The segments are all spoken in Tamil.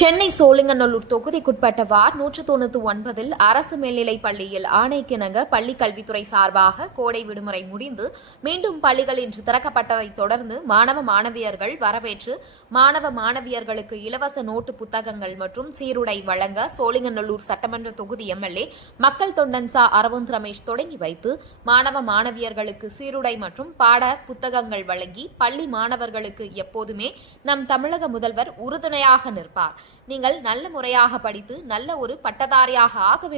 சென்னை சோழிங்கநல்லூர் தொகுதிக்குட்பட்ட வார்டு 199 அரசு மேல்நிலைப் பள்ளியில் ஆணைக்கிணங்க பள்ளிக் கல்வித்துறை சார்பாக கோடை விடுமுறை முடிந்து மீண்டும் பள்ளிகள் இன்று திறக்கப்பட்டதைத் தொடர்ந்து மாணவ மாணவியர்கள் வரவேற்று மாணவ மாணவியர்களுக்கு இலவச நோட்டு புத்தகங்கள் மற்றும் சீருடை வழங்க சோழிங்கநல்லூர் சட்டமன்ற தொகுதி எம்எல்ஏ மக்கள் தொண்டன் ச. அரவிந்த் ரமேஷ் தொடங்கி வைத்து மாணவ மாணவியர்களுக்கு சீருடை மற்றும் பாட புத்தகங்கள் வழங்கி பள்ளி மாணவர்களுக்கு எப்போதுமே நம் தமிழக முதல்வர் உறுதுணையாக நிற்பார். நீங்கள் நல்ல முறையாக படித்து நல்ல ஒரு பட்டதாரியாக ஆக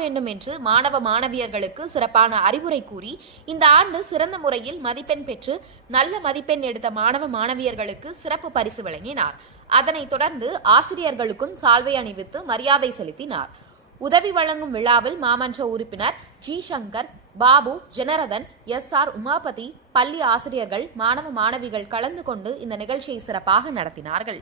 வேண்டும் என்று மாணவ மாணவியர்களுக்கு சிறப்பான அறிவுரை கூறி இந்த ஆண்டு சிறந்த முறையில் மதிப்பெண் பெற்று நல்ல மதிப்பெண் எடுத்த மாணவ மாணவியர்களுக்கு சிறப்பு பரிசு வழங்கினார். அதனைத் தொடர்ந்து ஆசிரியர்களுக்கும் சால்வை அணிவித்து மரியாதை செலுத்தினார். உதவி வழங்கும் விழாவில் மாமன்ற உறுப்பினர் ஜி. சங்கர், பாபு, ஜனரதன், எஸ்.ஆர். உமாபதி, பள்ளி ஆசிரியர்கள், மாணவ மாணவிகள் கலந்து கொண்டு இந்த நிகழ்ச்சியை சிறப்பாக நடத்தினார்கள்.